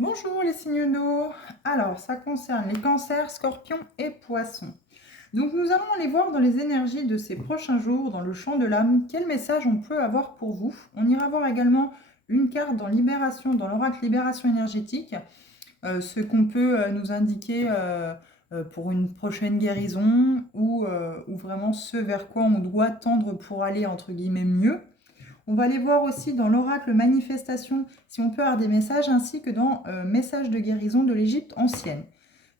Bonjour les signes d'eau. Alors, ça concerne les cancers, scorpions et poissons. Donc, nous allons aller voir dans les énergies de ces prochains jours, dans le champ de l'âme, quel message on peut avoir pour vous. On ira voir également une carte dans Libération, dans l'oracle Libération énergétique, ce qu'on peut nous indiquer pour une prochaine guérison ou vraiment ce vers quoi on doit tendre pour aller, entre guillemets, mieux. On va aller voir aussi dans l'oracle manifestation si on peut avoir des messages, ainsi que dans messages de guérison de l'Égypte ancienne.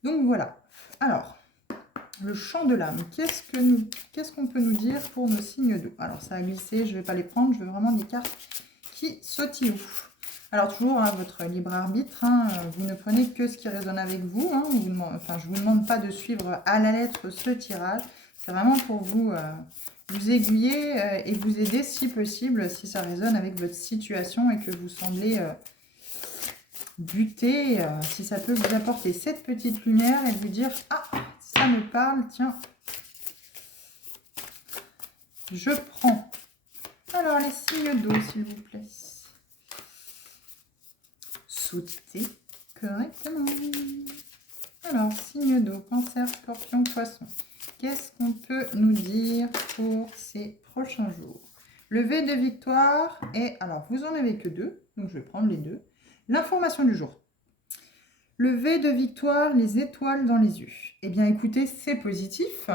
Donc voilà. Alors, le chant de l'âme, qu'est-ce qu'on peut nous dire pour nos signes d'eau? Alors ça a glissé, je ne vais pas les prendre, je veux vraiment des cartes qui sautillent. Alors toujours, votre libre arbitre, vous ne prenez que ce qui résonne avec vous. Je ne vous demande pas de suivre à la lettre ce tirage. C'est vraiment pour vous aiguiller et vous aider si possible, si ça résonne avec votre situation et que vous semblez buter, si ça peut vous apporter cette petite lumière et vous dire « Ah, ça me parle, tiens, je prends ». Alors, les signes d'eau, s'il vous plaît. Sautez correctement. Alors, signe d'eau, cancer, scorpion, poisson. Qu'est-ce qu'on peut nous dire pour ces prochains jours? Le V de victoire et... Alors, vous en avez que deux, donc je vais prendre les deux. L'information du jour. Le V de victoire, les étoiles dans les yeux. Eh bien, écoutez, c'est positif,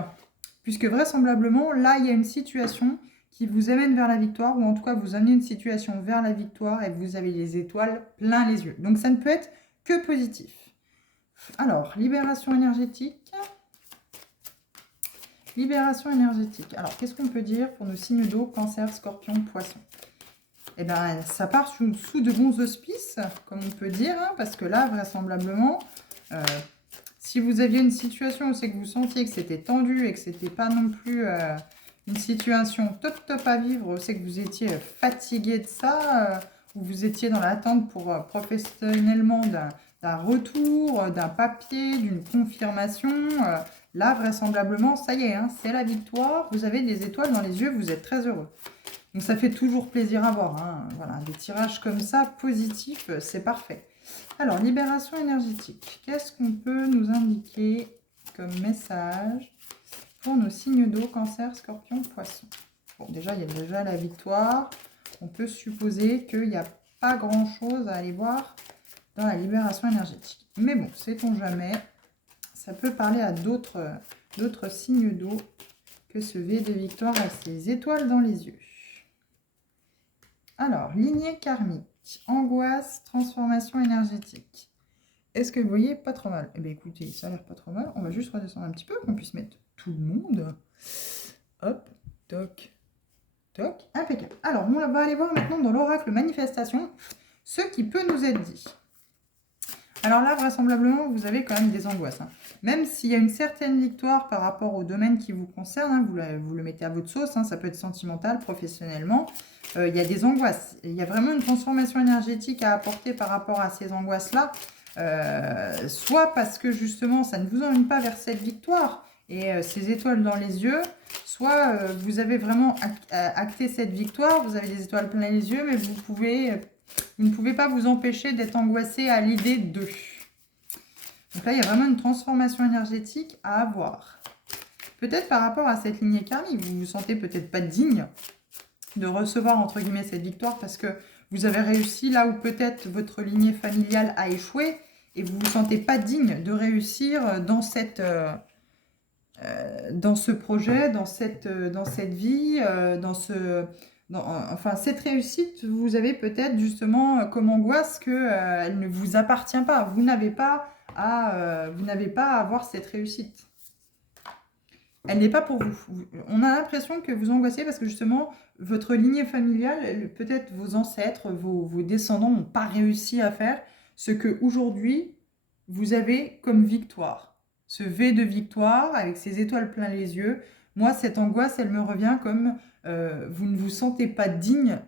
puisque vraisemblablement, là, il y a une situation qui vous amène vers la victoire, ou en tout cas, vous amenez une situation vers la victoire et vous avez les étoiles plein les yeux. Donc, ça ne peut être que positif. Alors, libération énergétique. Libération énergétique. Alors, qu'est-ce qu'on peut dire pour nos signes d'eau, cancer, scorpion, poisson? Eh bien, ça part sous de bons auspices, comme on peut dire, parce que là, vraisemblablement, si vous aviez une situation où c'est que vous sentiez que c'était tendu et que c'était pas non plus une situation top à vivre, c'est que vous étiez fatigué de ça, ou vous étiez dans l'attente pour professionnellement d'un retour, d'un papier, d'une confirmation. Là, vraisemblablement, ça y est, c'est la victoire. Vous avez des étoiles dans les yeux, vous êtes très heureux. Donc, ça fait toujours plaisir à voir. Voilà, des tirages comme ça, positifs, c'est parfait. Alors, libération énergétique. Qu'est-ce qu'on peut nous indiquer comme message pour nos signes d'eau, cancer, scorpion, poisson? Bon, déjà, il y a déjà la victoire. On peut supposer qu'il n'y a pas grand-chose à aller voir dans la libération énergétique. Mais bon, sait-on jamais, ça peut parler à d'autres signes d'eau que ce V de victoire avec ses étoiles dans les yeux. Alors, lignée karmique, angoisse, transformation énergétique. Est-ce que vous voyez? Pas trop mal. Eh bien, écoutez, ça a l'air pas trop mal. On va juste redescendre un petit peu, qu'on puisse mettre tout le monde. Hop, toc, toc, impeccable. Alors, on va aller voir maintenant dans l'oracle manifestation ce qui peut nous être dit. Alors là, vraisemblablement, vous avez quand même des angoisses. Même s'il y a une certaine victoire par rapport au domaine qui vous concerne, vous le mettez à votre sauce, ça peut être sentimental, professionnellement, il y a des angoisses. Il y a vraiment une transformation énergétique à apporter par rapport à ces angoisses-là, soit parce que justement, ça ne vous emmène pas vers cette victoire et ces étoiles dans les yeux, soit vous avez vraiment acté cette victoire, vous avez des étoiles plein les yeux, mais vous ne pouvez pas vous empêcher d'être angoissé à l'idée d'eux. Donc là, il y a vraiment une transformation énergétique à avoir. Peut-être par rapport à cette lignée karmique, vous vous sentez peut-être pas digne de recevoir, entre guillemets, cette victoire parce que vous avez réussi là où peut-être votre lignée familiale a échoué et vous vous sentez pas digne de réussir dans dans ce projet, dans cette vie, enfin, cette réussite, vous avez peut-être justement comme angoisse qu'elle ne vous appartient pas. Vous n'avez pas à avoir cette réussite. Elle n'est pas pour vous. On a l'impression que vous angoissez parce que justement, votre lignée familiale, peut-être vos ancêtres, vos descendants n'ont pas réussi à faire ce que aujourd'hui vous avez comme victoire. Ce V de victoire avec ses étoiles plein les yeux. Moi, cette angoisse, elle me revient comme vous ne vous sentez pas digne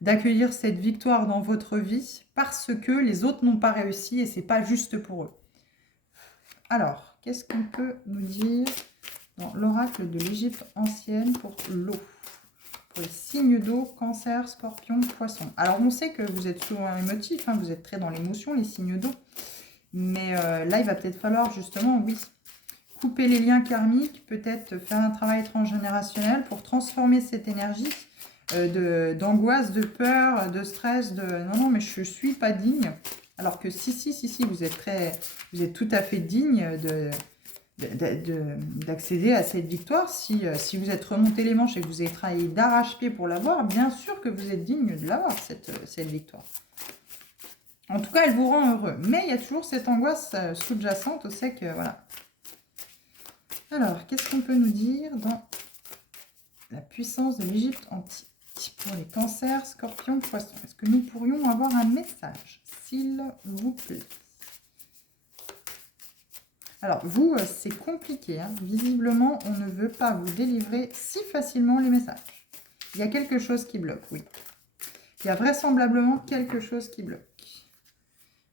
d'accueillir cette victoire dans votre vie parce que les autres n'ont pas réussi et c'est pas juste pour eux. Alors, qu'est-ce qu'on peut nous dire dans l'oracle de l'Égypte ancienne pour l'eau? pour les signes d'eau, cancer, scorpion, poisson. Alors, on sait que vous êtes souvent émotif, hein, vous êtes très dans l'émotion, les signes d'eau. Mais là, il va peut-être falloir justement, oui, couper les liens karmiques, peut-être faire un travail transgénérationnel pour transformer cette énergie d'angoisse, de peur, de stress, de non, non, mais je suis pas digne. Alors que si, vous êtes tout à fait digne d'accéder à cette victoire. Si vous êtes remonté les manches et que vous avez travaillé d'arrache-pied pour l'avoir, bien sûr que vous êtes digne de l'avoir, cette victoire. En tout cas, elle vous rend heureux. Mais il y a toujours cette angoisse sous-jacente au sec, voilà. Alors, qu'est-ce qu'on peut nous dire dans la puissance de l'Égypte antique pour les cancers, scorpions, poissons? Est-ce que nous pourrions avoir un message, s'il vous plaît? Alors, vous, c'est compliqué. Hein. Visiblement, on ne veut pas vous délivrer si facilement les messages. Il y a quelque chose qui bloque, oui. Il y a vraisemblablement quelque chose qui bloque.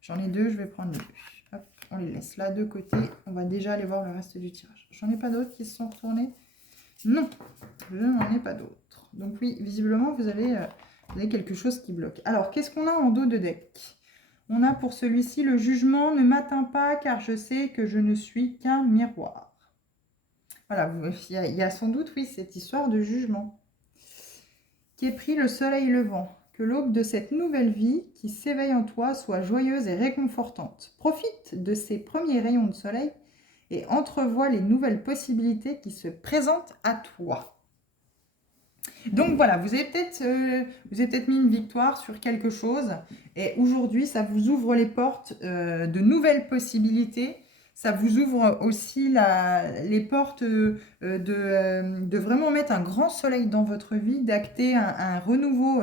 J'en ai deux, je vais prendre les deux. Hop, on les laisse là de côté. On va déjà aller voir le reste du tirage. J'en ai pas d'autres qui se sont retournés? Non, je n'en ai pas d'autres. Donc oui, visiblement, vous avez quelque chose qui bloque. Alors, qu'est-ce qu'on a en dos de deck? On a pour celui-ci, le jugement ne m'atteint pas car je sais que je ne suis qu'un miroir. Voilà, il y a sans doute, oui, cette histoire de jugement. Qui est pris le soleil levant. Que l'aube de cette nouvelle vie qui s'éveille en toi soit joyeuse et réconfortante. Profite de ces premiers rayons de soleil et entrevois les nouvelles possibilités qui se présentent à toi. Donc voilà, vous avez peut-être mis une victoire sur quelque chose et aujourd'hui, ça vous ouvre les portes de nouvelles possibilités. Ça vous ouvre aussi les portes de vraiment mettre un grand soleil dans votre vie, d'acter un renouveau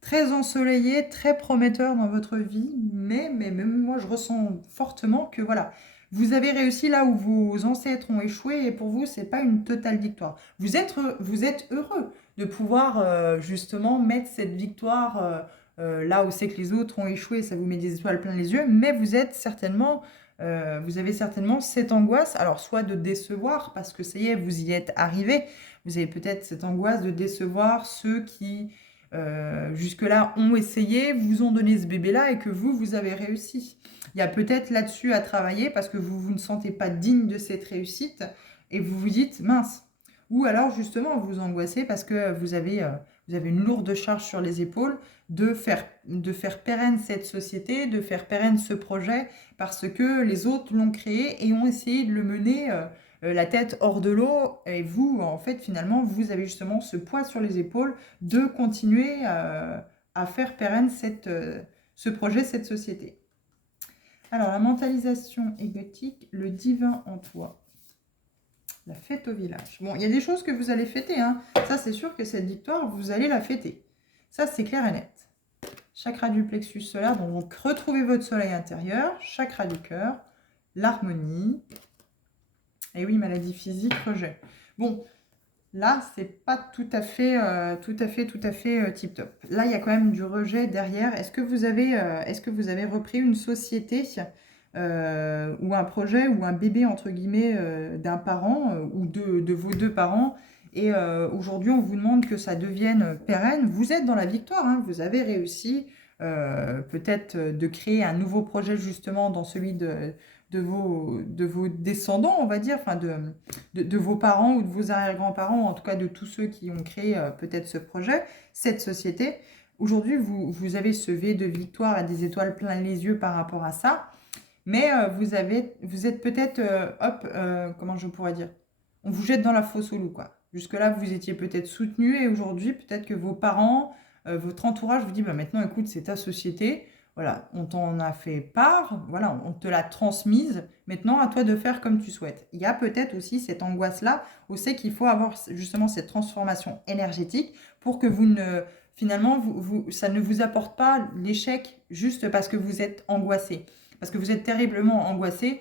très ensoleillé, très prometteur dans votre vie. Mais même moi, je ressens fortement que voilà, vous avez réussi là où vos ancêtres ont échoué et pour vous, ce n'est pas une totale victoire. Vous êtes heureux de pouvoir justement mettre cette victoire là où c'est que les autres ont échoué. Ça vous met des étoiles plein les yeux, mais vous avez certainement cette angoisse, alors soit de décevoir, parce que ça y est, vous y êtes arrivé. Vous avez peut-être cette angoisse de décevoir ceux qui jusque-là ont essayé, vous ont donné ce bébé-là et que vous avez réussi. Il y a peut-être là-dessus à travailler parce que vous ne sentez pas digne de cette réussite et vous vous dites mince. Ou alors justement vous angoissez parce que vous avez une lourde charge sur les épaules de faire pérenne cette société, de faire pérenne ce projet parce que les autres l'ont créé et ont essayé de le mener la tête hors de l'eau et vous, en fait, finalement, vous avez justement ce poids sur les épaules de continuer à faire pérenne ce projet, cette société. Alors, la mentalisation égotique, le divin en toi. La fête au village. Bon, il y a des choses que vous allez fêter. Hein. Ça, c'est sûr que cette victoire, vous allez la fêter. Ça, c'est clair et net. Chakra du plexus solaire, donc retrouvez votre soleil intérieur. Chakra du cœur, l'harmonie. Et oui, maladie physique, rejet. Bon, là, c'est pas tout à fait tip-top. Là, il y a quand même du rejet derrière. Est-ce que vous avez repris une société ou un projet ou un bébé, entre guillemets, d'un parent ou de vos deux parents et aujourd'hui, on vous demande que ça devienne pérenne. Vous êtes dans la victoire, hein, vous avez réussi peut-être de créer un nouveau projet justement dans celui de vos descendants, on va dire, enfin de vos parents ou de vos arrière-grands-parents, en tout cas de tous ceux qui ont créé peut-être ce projet, cette société. Aujourd'hui, vous avez ce V de victoire et des étoiles plein les yeux par rapport à ça, mais vous êtes peut-être, comment je pourrais dire, on vous jette dans la fosse au loup, quoi. Jusque-là, vous étiez peut-être soutenu et aujourd'hui, peut-être que vos parents, votre entourage vous dit, bah, maintenant, écoute, c'est ta société. Voilà, on t'en a fait part, voilà, on te l'a transmise. Maintenant, à toi de faire comme tu souhaites. Il y a peut-être aussi cette angoisse-là, où c'est qu'il faut avoir justement cette transformation énergétique pour que finalement, ça ne vous apporte pas l'échec juste parce que vous êtes angoissé. Parce que vous êtes terriblement angoissé,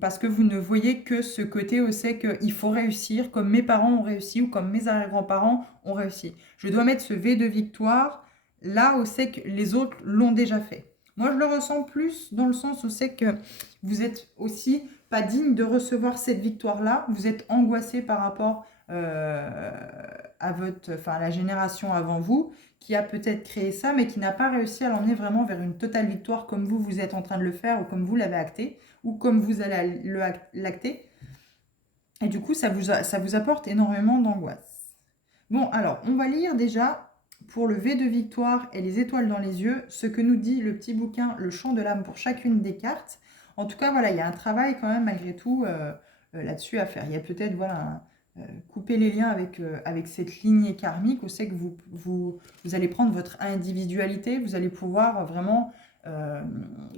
parce que vous ne voyez que ce côté où c'est qu'il faut réussir, comme mes parents ont réussi ou comme mes arrière-grands-parents ont réussi. Je dois mettre ce V de victoire là où c'est que les autres l'ont déjà fait. Moi, je le ressens plus dans le sens où c'est que vous êtes aussi pas digne de recevoir cette victoire-là. Vous êtes angoissé par rapport à la génération avant vous, qui a peut-être créé ça, mais qui n'a pas réussi à l'emmener vraiment vers une totale victoire comme vous êtes en train de le faire, ou comme vous l'avez acté, ou comme vous allez l'acter. Et du coup, ça vous apporte énormément d'angoisse. Bon, alors, on va lire déjà, pour le V de victoire et les étoiles dans les yeux, ce que nous dit le petit bouquin Le chant de l'âme pour chacune des cartes. En tout cas, voilà, il y a un travail quand même, malgré tout, là-dessus à faire. Il y a peut-être, voilà, couper les liens avec cette lignée karmique, où c'est que vous allez prendre votre individualité, vous allez pouvoir vraiment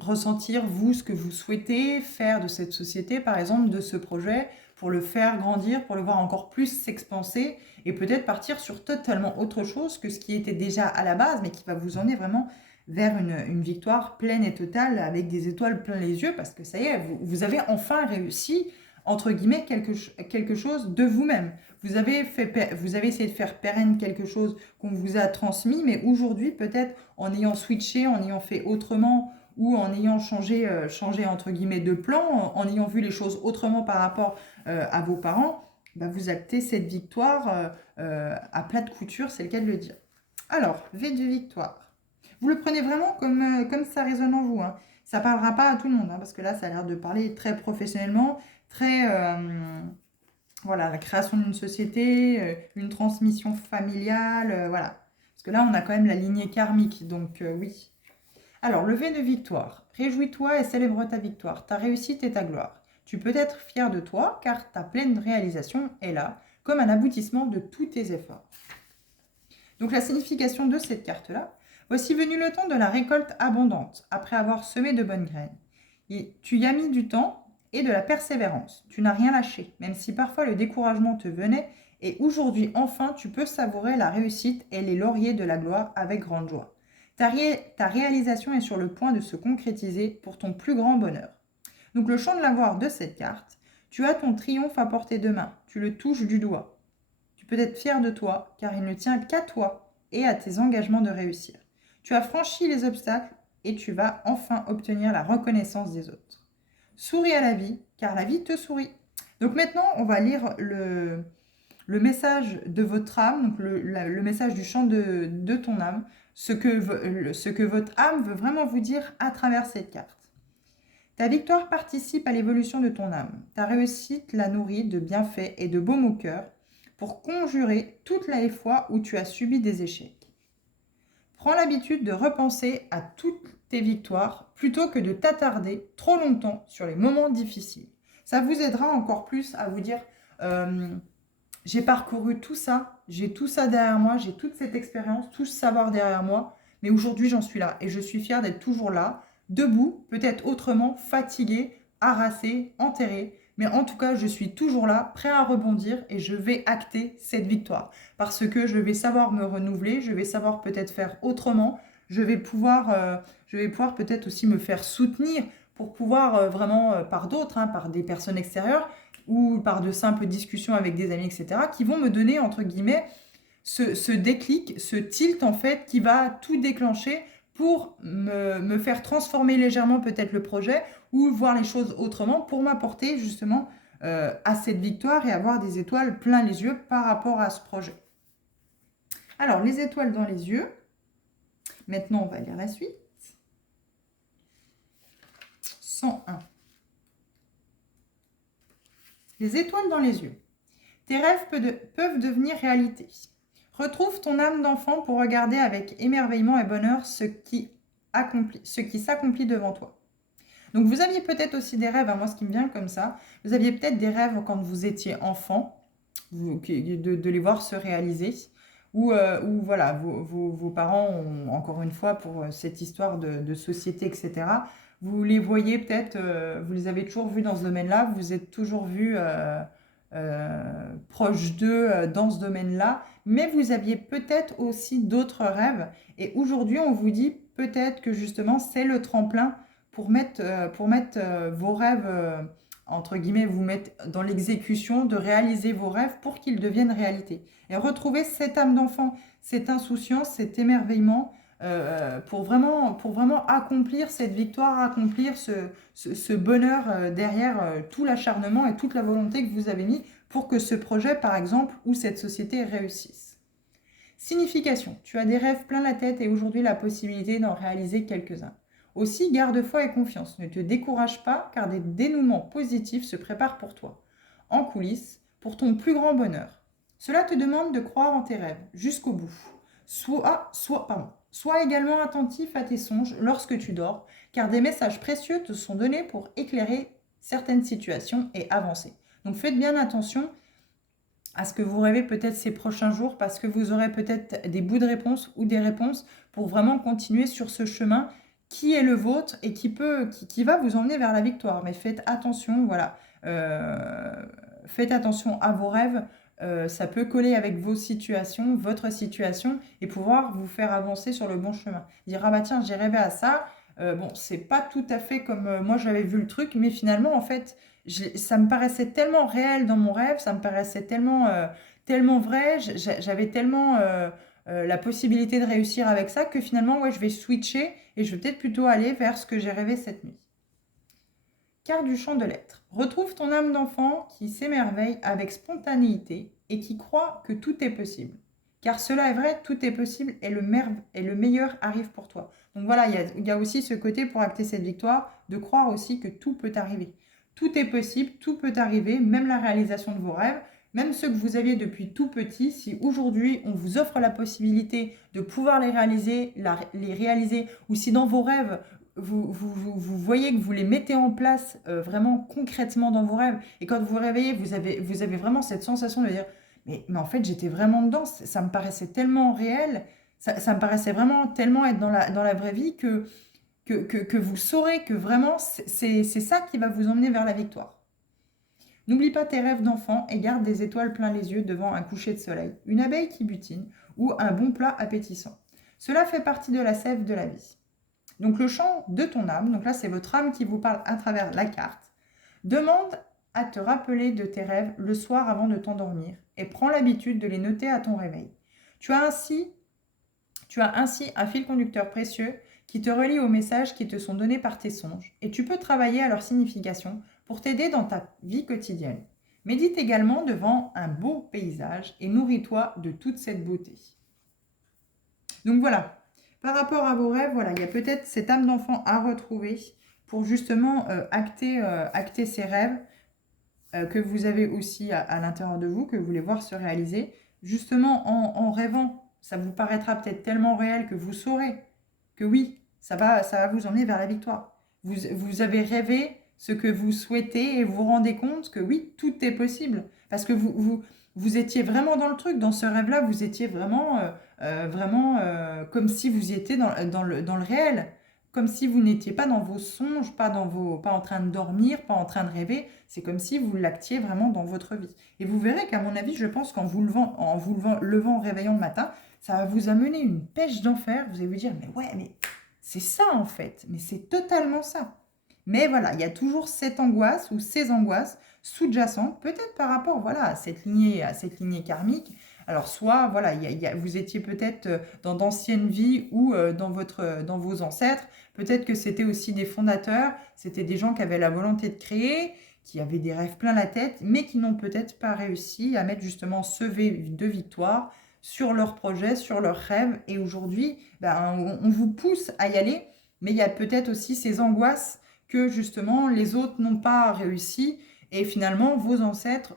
ressentir, vous, ce que vous souhaitez faire de cette société, par exemple, de ce projet, pour le faire grandir, pour le voir encore plus s'expanser, et peut-être partir sur totalement autre chose que ce qui était déjà à la base, mais qui va vous emmener vraiment vers une victoire pleine et totale, avec des étoiles plein les yeux, parce que ça y est, vous avez enfin réussi, entre guillemets, quelque chose de vous-même. Vous avez essayé de faire pérenne quelque chose qu'on vous a transmis, mais aujourd'hui, peut-être, en ayant switché, en ayant fait autrement, ou en ayant changé entre guillemets de plan, en ayant vu les choses autrement par rapport à vos parents, bah, vous actez cette victoire à plat de couture, c'est le cas de le dire. Alors, V de victoire. Vous le prenez vraiment comme ça résonne en vous. Hein. Ça ne parlera pas à tout le monde, hein, parce que là, ça a l'air de parler très professionnellement, très... voilà, la création d'une société, une transmission familiale, voilà. Parce que là, on a quand même la lignée karmique, donc oui. Alors, le V de victoire. Réjouis-toi et célèbre ta victoire, ta réussite et ta gloire. Tu peux être fier de toi, car ta pleine réalisation est là, comme un aboutissement de tous tes efforts. Donc, la signification de cette carte-là. Voici venu le temps de la récolte abondante, après avoir semé de bonnes graines. Et tu y as mis du temps et de la persévérance. Tu n'as rien lâché, même si parfois le découragement te venait, et aujourd'hui, enfin, tu peux savourer la réussite et les lauriers de la gloire avec grande joie. Ta réalisation est sur le point de se concrétiser pour ton plus grand bonheur. Donc le champ de la gloire de cette carte, tu as ton triomphe à portée de main, tu le touches du doigt. Tu peux être fier de toi, car il ne tient qu'à toi et à tes engagements de réussir. Tu as franchi les obstacles et tu vas enfin obtenir la reconnaissance des autres. Souris à la vie, car la vie te sourit. Donc maintenant, on va lire le message de votre âme, donc le message du chant de ton âme, ce que votre âme veut vraiment vous dire à travers cette carte. Ta victoire participe à l'évolution de ton âme. Ta réussite la nourrit de bienfaits et de baume au cœur pour conjurer toutes les fois où tu as subi des échecs. Prends l'habitude de repenser à toutes tes victoires plutôt que de t'attarder trop longtemps sur les moments difficiles. Ça vous aidera encore plus à vous dire j'ai parcouru tout ça, j'ai tout ça derrière moi, j'ai toute cette expérience, tout ce savoir derrière moi, mais aujourd'hui j'en suis là et je suis fière d'être toujours là, debout, peut-être autrement, fatiguée, harassée, enterrée, mais en tout cas je suis toujours là, prêt à rebondir et je vais acter cette victoire parce que je vais savoir me renouveler, je vais savoir peut-être faire autrement, je vais pouvoir peut-être aussi me faire soutenir pour pouvoir vraiment par d'autres, hein, par des personnes extérieures, ou par de simples discussions avec des amis, etc., qui vont me donner, entre guillemets, ce déclic, ce tilt, en fait, qui va tout déclencher pour me faire transformer légèrement peut-être le projet ou voir les choses autrement pour m'apporter justement à cette victoire et avoir des étoiles plein les yeux par rapport à ce projet. Alors, les étoiles dans les yeux. Maintenant, on va lire la suite. 101. Les étoiles dans les yeux. Tes rêves peuvent devenir réalité. Retrouve ton âme d'enfant pour regarder avec émerveillement et bonheur ce qui s'accomplit devant toi. Donc vous aviez peut-être aussi des rêves, hein, moi ce qui me vient comme ça, vous aviez peut-être des rêves quand vous étiez enfant, de les voir se réaliser, ou voilà, vos parents ont, encore une fois, pour cette histoire de société, etc., vous les voyez peut-être, vous les avez toujours vus dans ce domaine-là, vous êtes toujours vus proches d'eux dans ce domaine-là, mais vous aviez peut-être aussi d'autres rêves. Et aujourd'hui, on vous dit peut-être que justement, c'est le tremplin pour mettre vos rêves, entre guillemets, vous mettre dans l'exécution, de réaliser vos rêves pour qu'ils deviennent réalité. Et retrouver cette âme d'enfant, cette insouciance, cet émerveillement, pour vraiment accomplir cette victoire, accomplir ce bonheur derrière tout l'acharnement et toute la volonté que vous avez mis pour que ce projet, par exemple, ou cette société réussisse. Signification. Tu as des rêves plein la tête et aujourd'hui la possibilité d'en réaliser quelques-uns. Aussi, garde foi et confiance. Ne te décourage pas car des dénouements positifs se préparent pour toi. En coulisses, pour ton plus grand bonheur. Cela te demande de croire en tes rêves jusqu'au bout. Sois également attentif à tes songes lorsque tu dors, car des messages précieux te sont donnés pour éclairer certaines situations et avancer. Donc faites bien attention à ce que vous rêvez peut-être ces prochains jours, parce que vous aurez peut-être des bouts de réponse ou des réponses pour vraiment continuer sur ce chemin qui est le vôtre et qui va vous emmener vers la victoire. Mais faites attention, voilà. Faites attention à vos rêves. Ça peut coller avec vos situations, votre situation, et pouvoir vous faire avancer sur le bon chemin. Dire, ah bah tiens, j'ai rêvé à ça. Bon, c'est pas tout à fait comme moi j'avais vu le truc, mais finalement, en fait, ça me paraissait tellement réel dans mon rêve, ça me paraissait tellement vrai, j'avais tellement la possibilité de réussir avec ça que finalement, ouais, je vais switcher et je vais peut-être plutôt aller vers ce que j'ai rêvé cette nuit. Carte du champ de l'être. Retrouve ton âme d'enfant qui s'émerveille avec spontanéité et qui croit que tout est possible. Car cela est vrai, tout est possible et le meilleur arrive pour toi. Donc voilà, il y a aussi ce côté pour acter cette victoire, de croire aussi que tout peut arriver. Tout est possible, tout peut arriver, même la réalisation de vos rêves, même ceux que vous aviez depuis tout petit. Si aujourd'hui on vous offre la possibilité de pouvoir les réaliser, ou si dans vos rêves, vous voyez que vous les mettez en place vraiment concrètement dans vos rêves, et quand vous vous réveillez, vous avez vraiment cette sensation de dire mais en fait j'étais vraiment dedans, ça me paraissait tellement réel, ça me paraissait vraiment tellement être dans la vraie vie que vous saurez que vraiment c'est ça qui va vous emmener vers la victoire. N'oublie pas tes rêves d'enfant et garde des étoiles plein les yeux devant un coucher de soleil, une abeille qui butine ou un bon plat appétissant. Cela fait partie de la sève de la vie. Donc le chant de ton âme, donc là c'est votre âme qui vous parle à travers la carte, demande à te rappeler de tes rêves le soir avant de t'endormir et prends l'habitude de les noter à ton réveil. Tu as ainsi un fil conducteur précieux qui te relie aux messages qui te sont donnés par tes songes et tu peux travailler à leur signification pour t'aider dans ta vie quotidienne. Médite également devant un beau paysage et nourris-toi de toute cette beauté. Donc voilà. Par rapport à vos rêves, voilà, il y a peut-être cette âme d'enfant à retrouver pour justement acter ces rêves que vous avez aussi à l'intérieur de vous, que vous voulez voir se réaliser. Justement, en rêvant, ça vous paraîtra peut-être tellement réel que vous saurez que oui, ça va vous emmener vers la victoire. Vous avez rêvé ce que vous souhaitez et vous vous rendez compte que oui, tout est possible. Parce que vous étiez vraiment dans le truc, dans ce rêve-là, vous étiez vraiment comme si vous étiez dans le réel, comme si vous n'étiez pas dans vos songes, pas en train de dormir, pas en train de rêver. C'est comme si vous l'actiez vraiment dans votre vie. Et vous verrez qu'à mon avis, je pense qu'en vous levant, en réveillant le matin, ça va vous amener une pêche d'enfer. Vous allez vous dire, mais ouais, mais c'est ça en fait, mais c'est totalement ça. Mais voilà, il y a toujours cette angoisse ou ces angoisses sous-jacentes, peut-être par rapport voilà, à cette lignée karmique. Alors soit voilà, vous étiez peut-être dans d'anciennes vies ou dans vos ancêtres. Peut-être que c'était aussi des fondateurs, c'était des gens qui avaient la volonté de créer, qui avaient des rêves plein la tête, mais qui n'ont peut-être pas réussi à mettre justement ce V de victoire sur leur projet, sur leurs rêves. Et aujourd'hui, on vous pousse à y aller, mais il y a peut-être aussi ces angoisses que justement les autres n'ont pas réussi. Et finalement, vos ancêtres,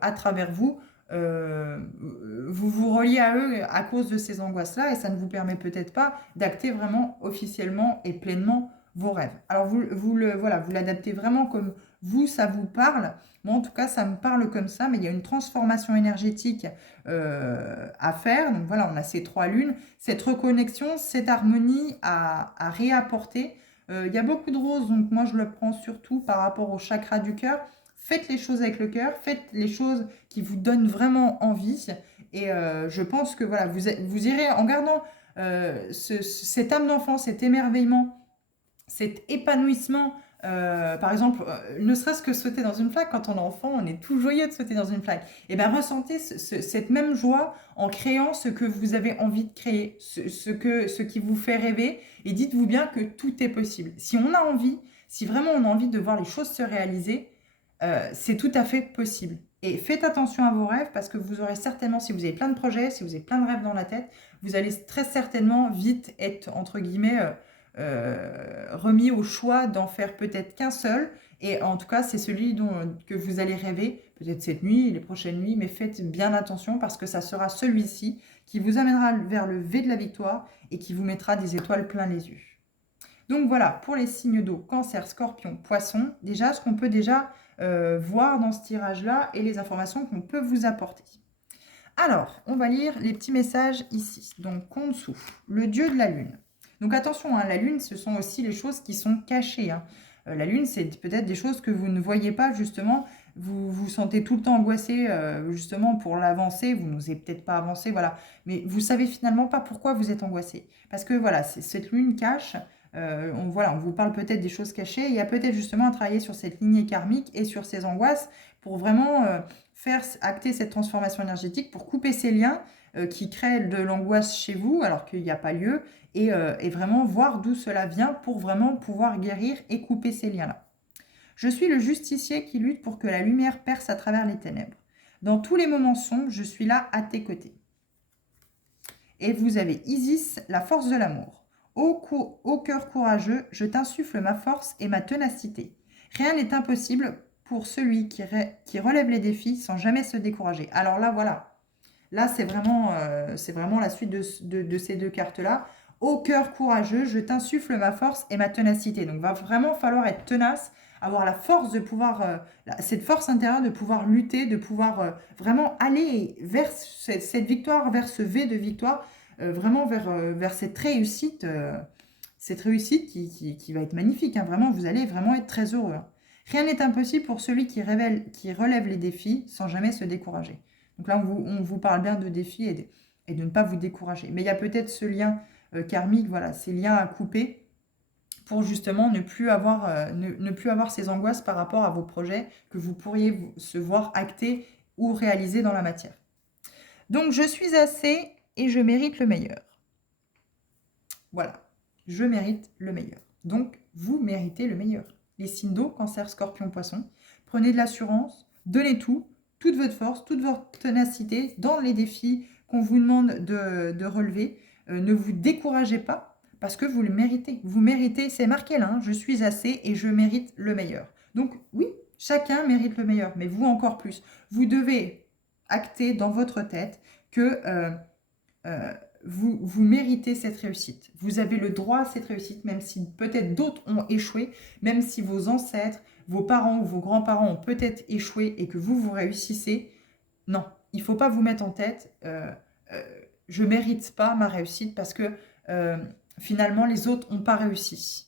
à travers vous, vous vous reliez à eux à cause de ces angoisses-là et ça ne vous permet peut-être pas d'acter vraiment officiellement et pleinement vos rêves. Alors vous l'adaptez vraiment comme vous, ça vous parle. Moi en tout cas, ça me parle comme ça, mais il y a une transformation énergétique à faire. Donc voilà, on a ces 3 lunes, cette reconnexion, cette harmonie à réapporter. Il y a beaucoup de roses, donc moi je le prends surtout par rapport au chakra du cœur. Faites les choses avec le cœur, faites les choses qui vous donnent vraiment envie. Et je pense que voilà, vous irez en gardant cette âme d'enfant, cet émerveillement, cet épanouissement. Par exemple, ne serait-ce que sauter dans une flaque, quand on est enfant, on est tout joyeux de sauter dans une flaque. Et bien ressentez cette même joie en créant ce que vous avez envie de créer, ce qui vous fait rêver. Et dites-vous bien que tout est possible. Si on a envie, si vraiment on a envie de voir les choses se réaliser, c'est tout à fait possible. Et faites attention à vos rêves parce que vous aurez certainement, si vous avez plein de projets, si vous avez plein de rêves dans la tête, vous allez très certainement vite être, entre guillemets, remis au choix d'en faire peut-être qu'un seul. Et en tout cas, c'est celui que vous allez rêver, peut-être cette nuit, les prochaines nuits, mais faites bien attention parce que ça sera celui-ci qui vous amènera vers le V de la victoire et qui vous mettra des étoiles plein les yeux. Donc voilà, pour les signes d'eau, Cancer, Scorpion, Poisson, déjà ce qu'on peut déjà voir dans ce tirage-là et les informations qu'on peut vous apporter. Alors, on va lire les petits messages ici. Donc, Khonsu, le dieu de la lune. Donc attention, hein, la lune, ce sont aussi les choses qui sont cachées. Hein. La lune, c'est peut-être des choses que vous ne voyez pas, justement. Vous vous sentez tout le temps angoissé, justement, pour l'avancer. Vous n'osez peut-être pas avancer, voilà. Mais vous savez finalement pas pourquoi vous êtes angoissé. Parce que, voilà, cette lune cache... on vous parle peut-être des choses cachées. Il y a peut-être justement à travailler sur cette lignée karmique et sur ces angoisses pour vraiment faire acter cette transformation énergétique, pour couper ces liens qui créent de l'angoisse chez vous alors qu'il n'y a pas lieu et vraiment voir d'où cela vient pour vraiment pouvoir guérir et couper ces liens-là. Je suis le justicier qui lutte pour que la lumière perce à travers les ténèbres. Dans tous les moments sombres, je suis là à tes côtés. Et vous avez Isis, la force de l'amour. Ô cœur courageux, je t'insuffle ma force et ma ténacité. Rien n'est impossible pour celui qui relève les défis sans jamais se décourager. Alors là, voilà. Là, c'est vraiment la suite de ces deux cartes-là. Ô cœur courageux, je t'insuffle ma force et ma ténacité. Donc, va vraiment falloir être tenace, avoir la force de pouvoir, cette force intérieure de pouvoir lutter, de pouvoir vraiment aller vers cette victoire, vers ce V de victoire, vraiment vers cette réussite qui va être magnifique. Hein. Vraiment, vous allez vraiment être très heureux. Hein. Rien n'est impossible pour celui qui relève les défis sans jamais se décourager. Donc là, on vous parle bien de défis et de ne pas vous décourager. Mais il y a peut-être ce lien karmique, voilà, ces liens à couper pour justement ne plus avoir ces angoisses par rapport à vos projets que vous pourriez se voir acter ou réaliser dans la matière. Donc, je suis assez et je mérite le meilleur. Voilà, je mérite le meilleur. Donc, vous méritez le meilleur. Les signes d'eau, Cancer, Scorpion, Poisson, prenez de l'assurance, donnez tout, toute votre force, toute votre ténacité dans les défis qu'on vous demande de relever. Ne vous découragez pas parce que vous le méritez. Vous méritez, c'est marqué là, hein, je suis assez et je mérite le meilleur. Donc oui, chacun mérite le meilleur, mais vous encore plus. Vous devez acter dans votre tête que vous méritez cette réussite. Vous avez le droit à cette réussite, même si peut-être d'autres ont échoué, même si vos ancêtres, vos parents ou vos grands-parents ont peut-être échoué et que vous réussissez. Non, il ne faut pas vous mettre en tête je ne mérite pas ma réussite parce que finalement les autres n'ont pas réussi.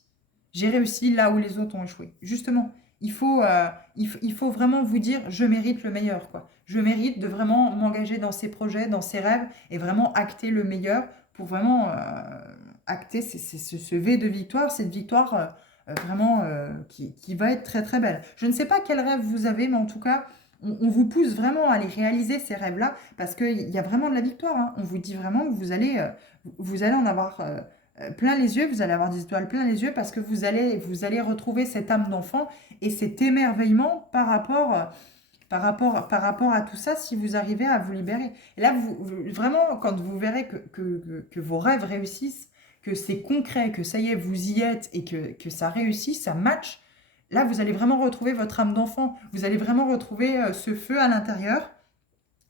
J'ai réussi là où les autres ont échoué. Justement, il faut vraiment vous dire je mérite le meilleur, quoi. Je mérite de vraiment m'engager dans ces projets, dans ces rêves et vraiment acter le meilleur pour vraiment acter ce V de victoire, cette victoire vraiment qui va être très très belle. Je ne sais pas quel rêve vous avez, mais en tout cas, on vous pousse vraiment à aller réaliser ces rêves-là parce qu'il y a vraiment de la victoire. Hein. On vous dit vraiment que vous allez en avoir plein les yeux, vous allez avoir des étoiles plein les yeux parce que vous allez retrouver cette âme d'enfant et cet émerveillement par rapport à tout ça si vous arrivez à vous libérer. Et là, vraiment, quand vous verrez que vos rêves réussissent, que c'est concret, que ça y est, vous y êtes et que ça réussit, ça match, là, vous allez vraiment retrouver votre âme d'enfant. Vous allez vraiment retrouver ce feu à l'intérieur,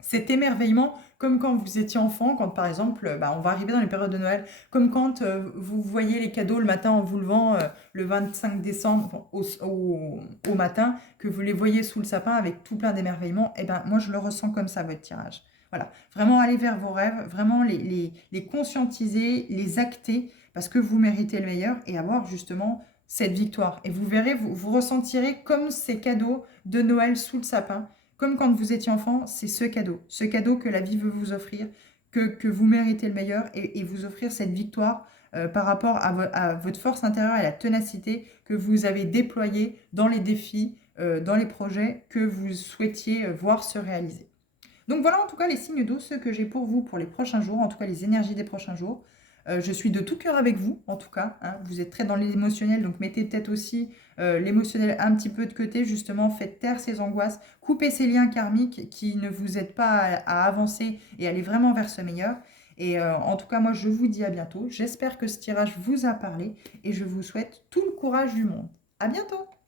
cet émerveillement, comme quand vous étiez enfant, quand par exemple, on va arriver dans les périodes de Noël, comme quand vous voyez les cadeaux le matin en vous levant le 25 décembre au matin, que vous les voyez sous le sapin avec tout plein d'émerveillement, et ben moi je le ressens comme ça, votre tirage. Voilà, vraiment aller vers vos rêves, vraiment les conscientiser, les acter, parce que vous méritez le meilleur et avoir justement cette victoire. Et vous verrez, vous ressentirez comme ces cadeaux de Noël sous le sapin, comme quand vous étiez enfant, c'est ce cadeau que la vie veut vous offrir, que vous méritez le meilleur et vous offrir cette victoire par rapport à votre force intérieure et la ténacité que vous avez déployée dans les défis, dans les projets que vous souhaitiez voir se réaliser. Donc voilà en tout cas les signes d'eau, ceux que j'ai pour vous pour les prochains jours, en tout cas les énergies des prochains jours. Je suis de tout cœur avec vous, en tout cas. Hein. Vous êtes très dans l'émotionnel, donc mettez peut-être aussi l'émotionnel un petit peu de côté, justement. Faites taire ces angoisses, coupez ces liens karmiques qui ne vous aident pas à avancer et aller vraiment vers ce meilleur. Et en tout cas, moi, je vous dis à bientôt. J'espère que ce tirage vous a parlé et je vous souhaite tout le courage du monde. À bientôt!